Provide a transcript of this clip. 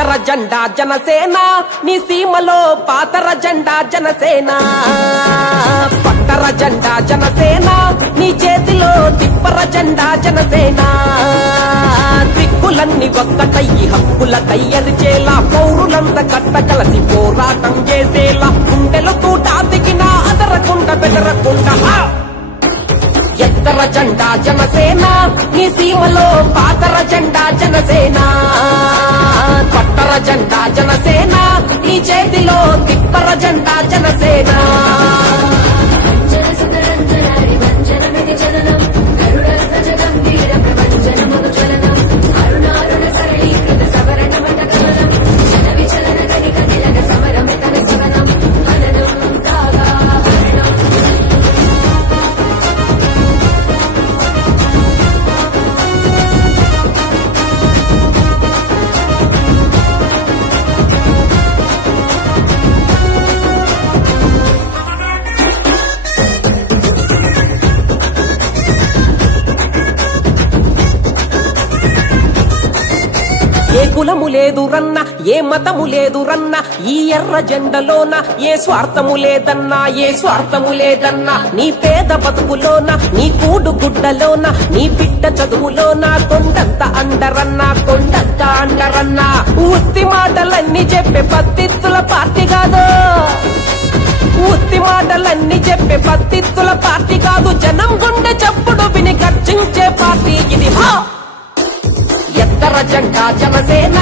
జాతర జెండా జనసేన నీ సీమలో పాతర జెండా జనసేన పట్టర జెండా జనసేన నీ చేతిలో తిప్పర జెండా జనసేన దిక్కులన్నీ ఒక్కటయ్యి హక్కుల కయ్యరిచేలా పౌరులంత కట్ట కలసి పోరాటం చేసేలా గుండెలు తూట దిగినా అదరకుండా బెదరకుండా ఎత్తర జెండా జనసేన నీ సీమలో పాతర జెండా జనసేన పట్టర జెండా జనసేన నీ చేతిలో తిప్పర జెండా జనసేన ఏ కులము లేదు రన్న ఏ మతము లేదు రన్న ఈ ఎర్ర జెండలోన ఏ స్వార్థము లేదన్నా ఏ స్వార్థము లేదన్నా నీ పేద బతుకులోన నీ కూడు గుడ్డలోన నీ బిడ్డ చదువులోన కొండంత అండరన్నా కొండంత అండరన్నా ఉత్తి మాటలన్నీ చెప్పే పత్తిత్తుల పార్టీ కాదు ఉత్తి మాటలన్నీ చెప్పే పత్తిత్తుల పార్టీ కాదు జనం గుండె చప్పుడు విని గర్జించే పార్టీ ఇది ఎత్తర జెండా జనసేన